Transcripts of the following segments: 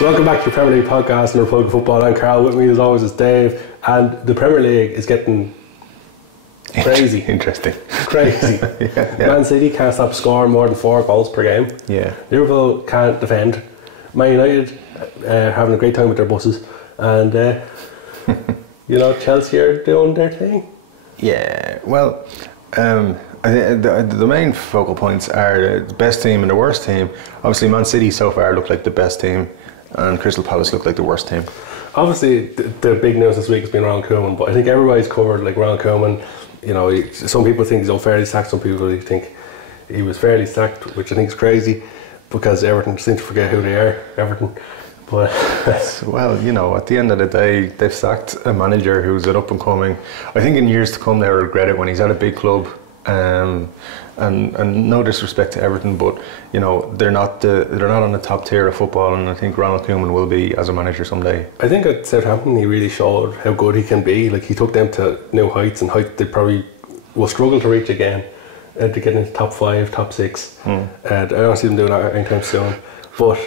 Welcome back to the Premier League podcast and Republic of Football. I'm Carl. With me as always is Dave, and the Premier League is getting crazy. Interesting. Crazy. Yeah. Man City can't stop scoring more than 4 goals per game. Yeah. Liverpool can't defend. Man United having a great time with their buses, and Chelsea are doing their thing. Yeah. Well, I think the main focal points are the best team and the worst team. Obviously, Man City so far look like the best team, and Crystal Palace look like the worst team. Obviously, the big news this week has been around Koeman, but I think everybody's covered like around Koeman. Some people think he's unfairly sacked. Some people think he was fairly sacked, which I think is crazy because Everton seem to forget who they are. Everton. But well, at the end of the day, they've sacked a manager who's an up and coming. I think in years to come they'll regret it when he's at a big club. And no disrespect to Everton, but they're not on the top tier of football, and I think Ronald Koeman will be as a manager someday. I think at Southampton he really showed how good he can be. Like, he took them to new heights, and heights they probably will struggle to reach again, to get into top 5, top 6. I don't see them doing that anytime soon. But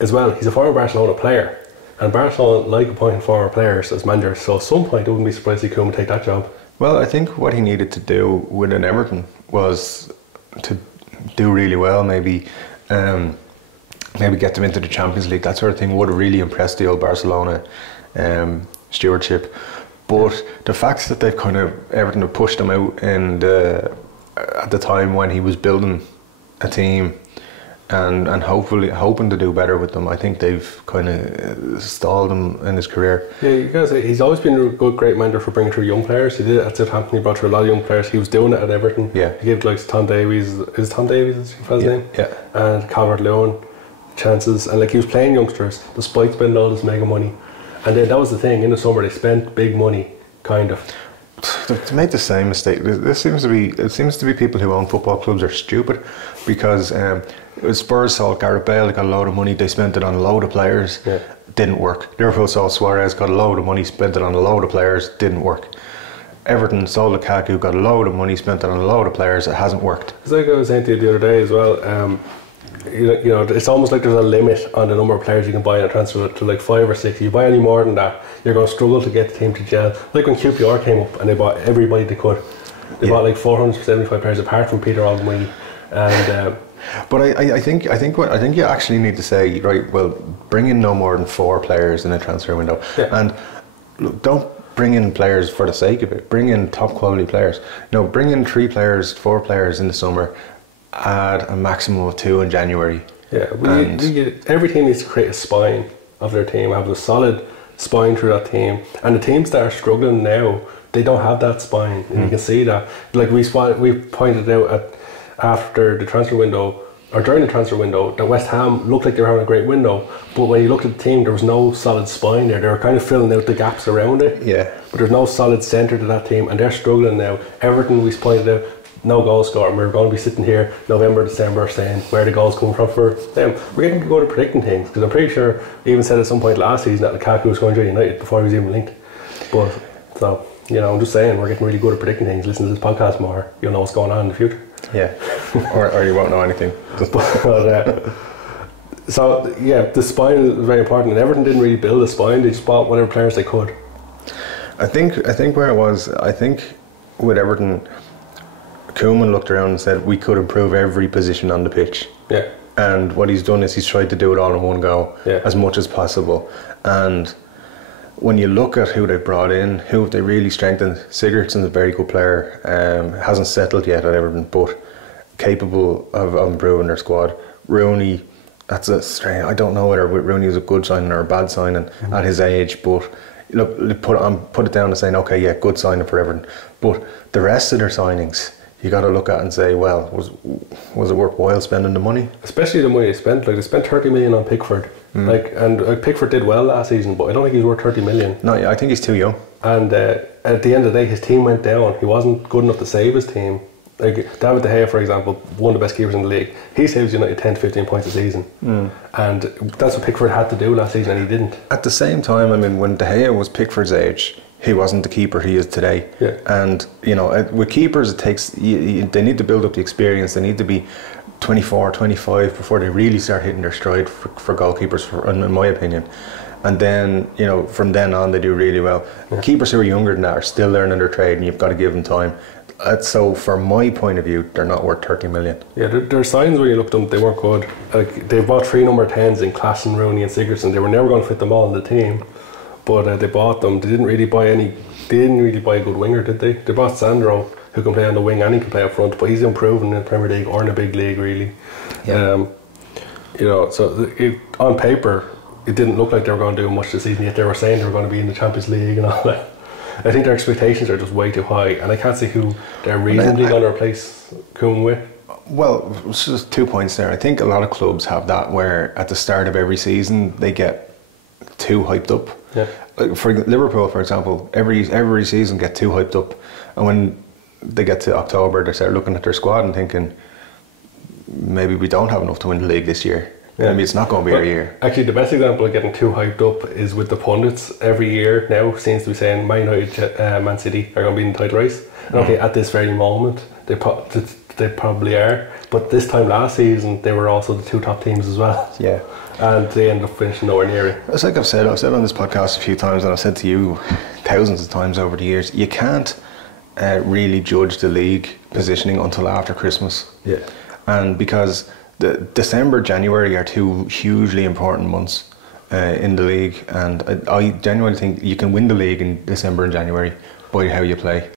as well, he's a former Barcelona player, and Barcelona like appointing former players as managers. So at some point, I wouldn't be surprised to see Koeman take that job. Well, I think what he needed to do with an Everton was to do really well, maybe get them into the Champions League, that sort of thing would have really impressed the old Barcelona stewardship. But the fact that they've Everton have pushed him out at the time when he was building a team and hoping to do better with them, I think they've kind of stalled him in his career. Yeah, you gotta say, he's always been a great mentor for bringing through young players. He did it at Southampton, he brought through a lot of young players. He was doing it at Everton. Yeah. He gave Tom Davies, is Tom Davies his name? Yeah. And Calvert-Lewin chances, and he was playing youngsters despite spending all this mega money. And then that was the thing, in the summer they spent big money, kind of. They've made the same mistake. It seems to be people who own football clubs are stupid, because Spurs saw Gareth Bale, they got a load of money, they spent it on a load of players, didn't work. Liverpool saw Suarez, got a load of money, spent it on a load of players, didn't work. Everton saw Lukaku, got a load of money, spent it on a load of players, it hasn't worked. It's like I was saying to you the other day as well. It's almost like there's a limit on the number of players you can buy in a transfer to like 5 or 6. If you buy any more than that, you're going to struggle to get the team to gel. Like when QPR came up and they bought everybody they could. They bought like 475 players apart from Peter Alderweireld. And but I think you actually need to say, right, well, bring in no more than 4 players in a transfer window, and look, don't bring in players for the sake of it. Bring in top quality players. Bring in 3 players, 4 players in the summer. Add a maximum of 2 in January. Yeah, every team needs to create a spine of their team, have a solid spine through that team. And the teams that are struggling now, they don't have that spine, and you can see that. Like we pointed out after the transfer window, or during the transfer window, that West Ham looked like they were having a great window, but when you looked at the team, there was no solid spine there. They were kind of filling out the gaps around it. Yeah. But there's no solid centre to that team, and they're struggling now. Everton, we pointed out, no goal scorer, and we're going to be sitting here November, December saying where the goals come from for them. We're getting to go to predicting things, because I'm pretty sure we even said at some point last season that Lukaku was going to United before he was even linked. But so, I'm just saying, we're getting really good at predicting things. Listen to this podcast more, you'll know what's going on in the future. Yeah. or you won't know anything. So the spine is very important, and Everton didn't really build a spine. They just bought whatever players they could. I think where it was, I think with Everton, Koeman looked around and said we could improve every position on the pitch. Yeah. And what he's done is he's tried to do it all in one go, as much as possible. And when you look at who they've brought in, who have they really strengthened, Sigurdsson's a very good player, hasn't settled yet at Everton, but capable of improving their squad. Rooney, that's a strange, I don't know whether Rooney is a good signing or a bad signing at his age, but look, put it down to saying, okay, good signing for Everton. But the rest of their signings, you got to look at and say, well, was it worthwhile spending the money? Especially the money they spent. Like, they spent 30 million on Pickford. And Pickford did well last season, but I don't think he's worth 30 million. No, I think he's too young. And at the end of the day, his team went down. He wasn't good enough to save his team. Like David De Gea, for example, one of the best keepers in the league. He saves United 10 to 15 points a season. And that's what Pickford had to do last season, and he didn't. At the same time, I mean, when De Gea was Pickford's age, he wasn't the keeper he is today. Yeah. And you know, with keepers, it takes they need to build up the experience. They need to be 24, 25 before they really start hitting their stride for goalkeepers, in my opinion. And then, you know, from then on they do really well. Yeah. Keepers who are younger than that are still learning their trade, and you've got to give them time. So from my point of view, they're not worth 30 million. Yeah, there are signs when you look at them, they weren't good. Like, they bought 3 number 10s in Klassen, Rooney and Sigurdsson. They were never going to fit them all in the team, but they bought them. They didn't really buy a good winger, did they? They bought Sandro, who can play on the wing and he can play up front, but he's improving in the Premier League or in a big league, really. Yeah. You know, so on paper, it didn't look like they were going to do much this season, yet they were saying they were going to be in the Champions League and all that. I think their expectations are just way too high, and I can't see who they're reasonably going to replace Koeman with. Well, it's just 2 points there. I think a lot of clubs have that, where at the start of every season they get too hyped up. Yeah. Like for Liverpool, for example, every season get too hyped up, and when they get to October, they start looking at their squad and thinking, maybe we don't have enough to win the league this year. Yeah. Maybe it's not going to be our year. Actually, the best example of getting too hyped up is with the pundits. Every year now seems to be saying Man United, Man City are going to be in the title race. And okay, at this very moment, they probably are. But this time last season, they were also the 2 top teams as well. Yeah. And they ended up finishing nowhere near it. It's like I've said on this podcast a few times, and I've said to you thousands of times over the years, you can't really judge the league positioning until after Christmas. Yeah. And because the December, January are 2 hugely important months in the league, and I genuinely think you can win the league in December and January by how you play.